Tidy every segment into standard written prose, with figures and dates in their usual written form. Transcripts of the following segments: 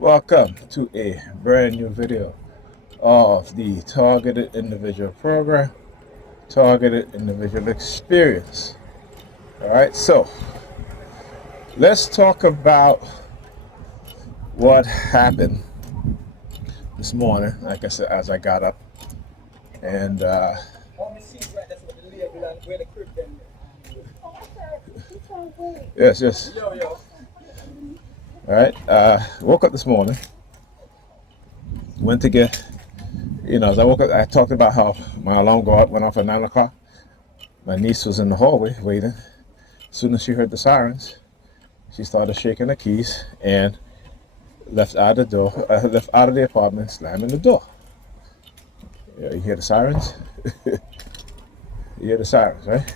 Welcome to a brand new video of the Targeted Individual Program, Targeted Individual Experience. All right, so let's talk about what happened this morning, like I said, as I got up. And yes. All right, woke up this morning, went to get, as I woke up, I talked about how my alarm went off at 9 o'clock. My niece was in the hallway waiting. As soon as she heard the sirens, she started shaking the keys and left out of the apartment, slamming the door. Yeah, you hear the sirens? You hear the sirens, right?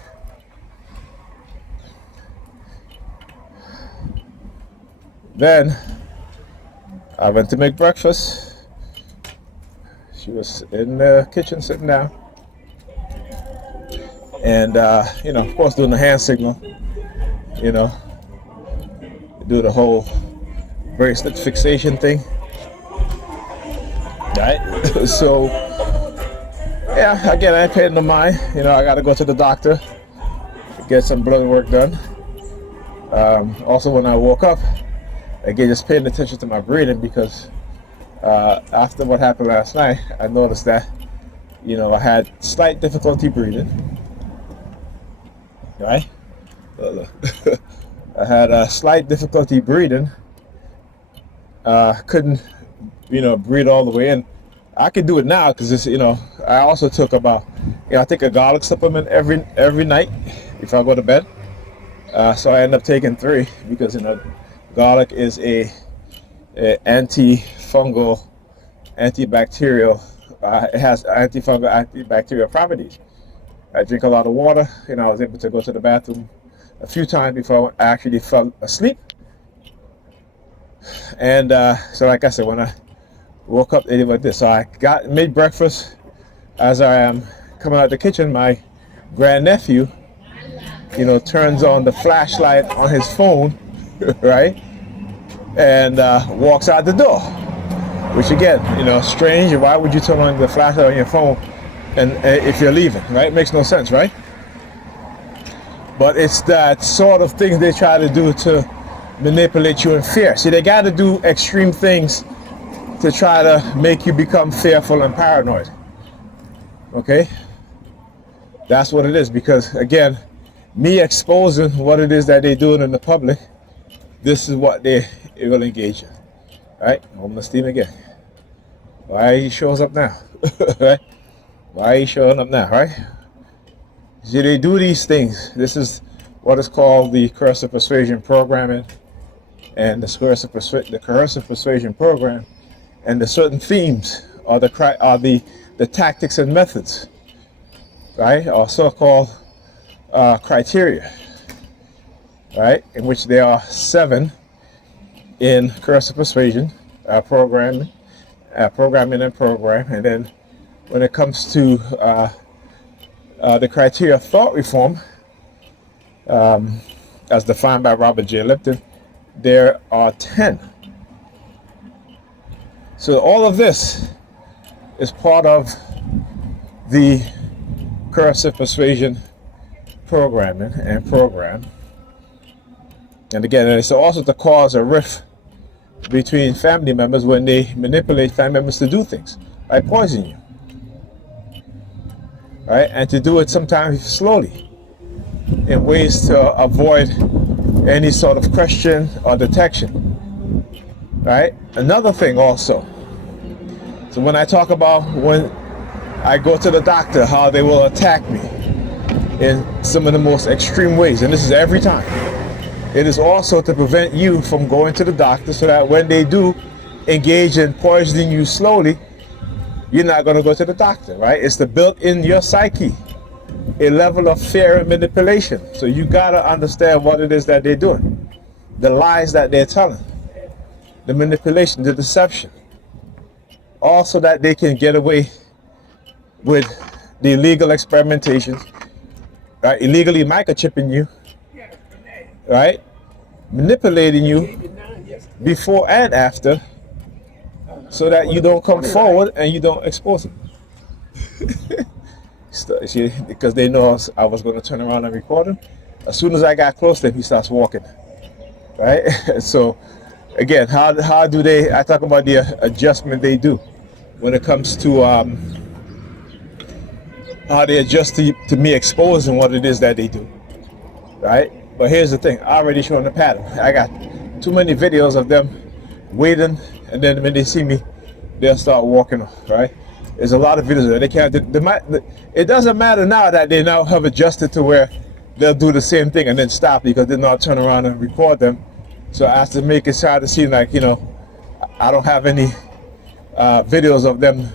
Then I went to make breakfast. She was in the kitchen sitting down. And, of course, doing the hand signal, do the whole bracelet fixation thing. Right? So, yeah, again, I ain't paying no mind. I got to go to the doctor, get some blood work done. Also, when I woke up, again, just paying attention to my breathing because after what happened last night, I noticed that, I had slight difficulty breathing. Right? I had a slight difficulty breathing. Couldn't, breathe all the way in. I could do it now because it's, I also took about, I take a garlic supplement every night before I go to bed. So I end up taking 3 because, garlic is a antifungal, antibacterial. It has antifungal, antibacterial properties. I drink a lot of water. I was able to go to the bathroom a few times before I actually fell asleep. And so, like I said, when I woke up, it was like this. So I made breakfast. As I am coming out of the kitchen, my grandnephew, turns on the flashlight on his phone, right? And walks out the door. Which again, strange. Why would you turn on the flashlight on your phone and if you're leaving, right? Makes no sense, right? But it's that sort of thing they try to do to manipulate you in fear. See, they got to do extreme things to try to make you become fearful and paranoid. Okay? That's what it is. Because, again, me exposing what it is that they're doing in the public, this is what they will engage in. Right? Homeless team again. Why he shows up now? Right? Why are you showing up now, right? See, they do these things. This is what is called the coercive persuasion programming, and the coercive persuasion program, and the certain themes are the tactics and methods, right? Or so-called criteria, right? In which there are 7 in coercive persuasion programming and program, and then when it comes to the criteria of thought reform, as defined by Robert J. Lipton, there are 10. So all of this is part of the coercive persuasion programming and program. And again, it's also to cause a rift between family members when they manipulate family members to do things, like poison you. Right? And to do it sometimes slowly in ways to avoid any sort of question or detection. Right? Another thing also. So when I talk about when I go to the doctor, how they will attack me in some of the most extreme ways, and this is every time. It is also to prevent you from going to the doctor so that when they do engage in poisoning you slowly, you're not going to go to the doctor, right? It's to build in your psyche a level of fear and manipulation. So you got to understand what it is that they're doing, the lies that they're telling, the manipulation, the deception. Also that they can get away with the illegal experimentations, right? Illegally microchipping you, right? Manipulating you before and after so that you don't come forward and you don't expose them. Because they know I was going to turn around and record him. As soon as I got close to him, he starts walking. Right? So, again, how do they? I talk about the adjustment they do when it comes to how they adjust to me exposing what it is that they do. Right? But here's the thing: I already shown the pattern. I got too many videos of them waiting, and then when they see me, they'll start walking off. Right? There's a lot of videos that they can't. It doesn't matter now that they now have adjusted to where they'll do the same thing and then stop because they'll not turn around and record them. So I have to make it try to seem like, you know, I don't have any videos of them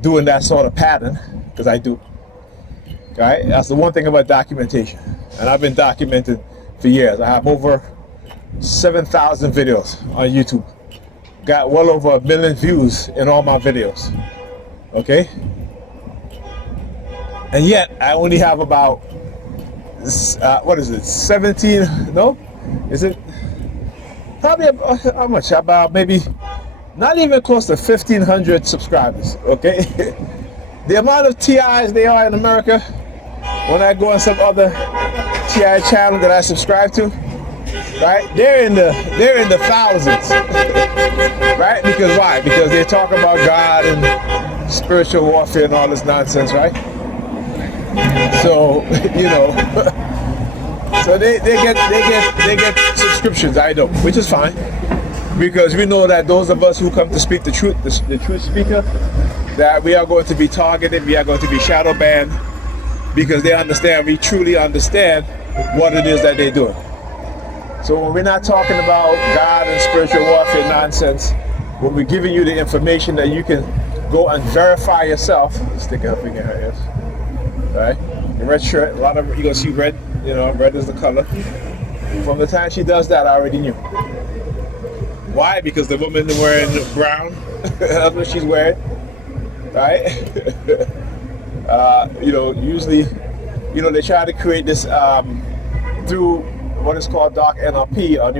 doing that sort of pattern, because I do. Right? That's the one thing about documentation. And I've been documenting for years. I have over 7,000 videos on YouTube. Got well over 1 million views in all my videos. Okay? And yet, I only have about, what is it, 17, no? Is it? Probably, how much? About maybe, not even close to 1,500 subscribers, okay? The amount of TIs they are in America, when I go on some other TI channel that I subscribe to, right? They're in the thousands, right? Because why? Because they talk about God and spiritual warfare and all this nonsense, right? So, you know, so they get subscriptions. I don't, which is fine, because we know that those of us who come to speak the truth, the truth speaker, that we are going to be targeted, we are going to be shadow banned, because they understand, we truly understand what it is that they're doing. So when we're not talking about God and spiritual warfare nonsense, when we're giving you the information that you can go and verify yourself, stick her finger in her ears, right? The red shirt, a lot of, you're gonna see red, you know, red is the color. From the time she does that, I already knew. Why? Because the woman wearing brown, that's what she's wearing, right? You know, usually, you know, they try to create this through what is called dark NLP, or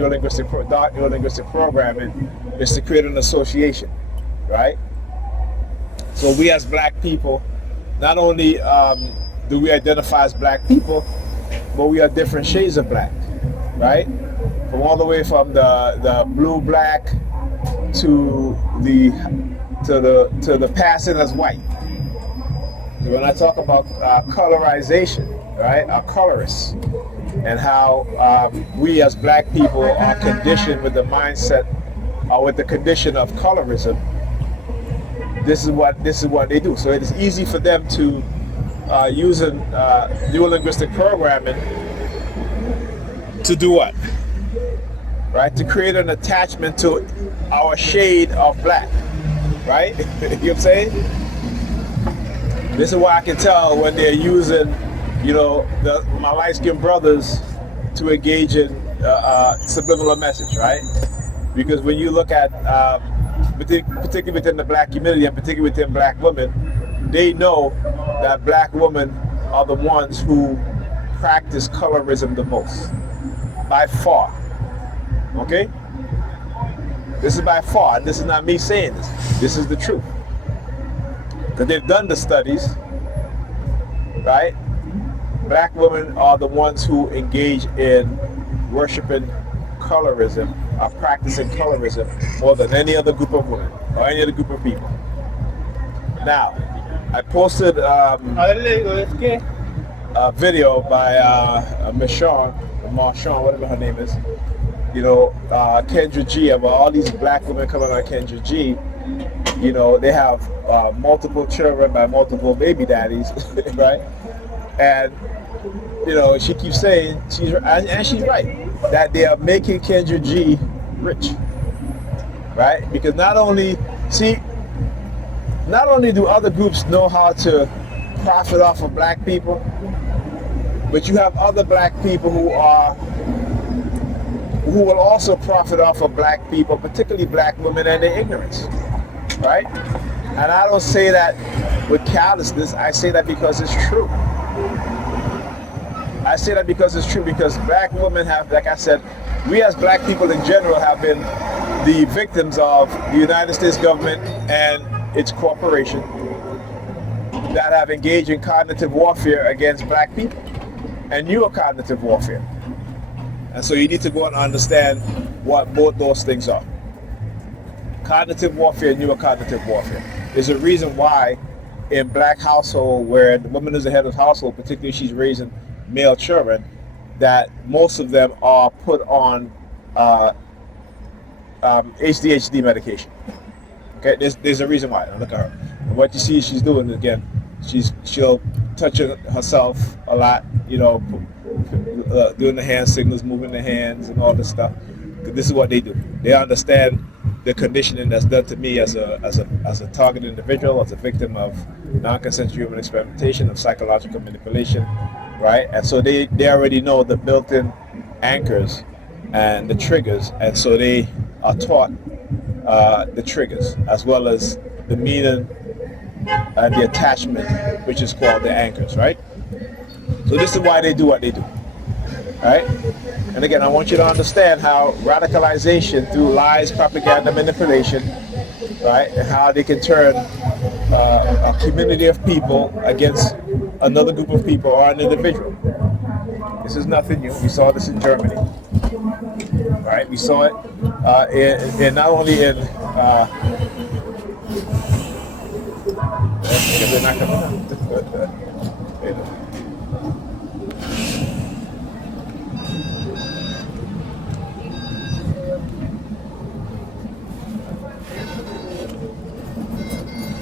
dark neurolinguistic programming, is to create an association, right? So we as black people, not only do we identify as black people, but we are different shades of black, right? From all the way from the blue black to the passing as white. So when I talk about colorization, right, our colorists, and how we as black people are conditioned with the mindset or with the condition of colorism, this is what they do. So it is easy for them to using neurolinguistic programming to do what? Right? To create an attachment to our shade of black. Right? You know what I'm saying? This is why I can tell when they're using, you know, my light-skinned brothers to engage in subliminal message, right? Because when you look at, particularly within the black community and particularly within black women, they know that black women are the ones who practice colorism the most, by far. Okay? This is by far, and this is not me saying this. This is the truth. Because they've done the studies, right? Black women are the ones who engage in worshiping colorism, are practicing colorism more than any other group of women or any other group of people. Now, I posted a video by Marshawn, whatever her name is. You know, Kendra G, about all these black women coming on Kendra G. You know, they have multiple children by multiple baby daddies, right? And you know, she keeps saying, she's right, that they are making Kendra G rich, right? Because not only do other groups know how to profit off of black people, but you have other black people who will also profit off of black people, particularly black women and their ignorance, right? And I don't say that with callousness, I say that because it's true. I say that because it's true, because black women have, like I said, we as black people in general have been the victims of the United States government and its corporation that have engaged in cognitive warfare against black people and neurocognitive warfare. And so you need to go and understand what both those things are. Cognitive warfare and neurocognitive warfare. There's a reason why in black household where the woman is the head of the household, particularly if she's raising male children, that most of them are put on ADHD medication. Okay, there's a reason why. Now look at her. And what you see she's doing again, she'll touch herself a lot, you know, doing the hand signals, moving the hands and all this stuff. This is what they do. They understand the conditioning that's done to me as a targeted individual, as a victim of non-consensual human experimentation, of psychological manipulation, right? And so they already know the built-in anchors and the triggers, and so they are taught the triggers as well as the meaning and the attachment, which is called the anchors, right? So this is why they do what they do, right? And again, I want you to understand how radicalization through lies, propaganda, manipulation, right, and how they can turn a community of people against another group of people or an individual. This is nothing new. We saw this in Germany, right? We saw it in not only in they're not coming out.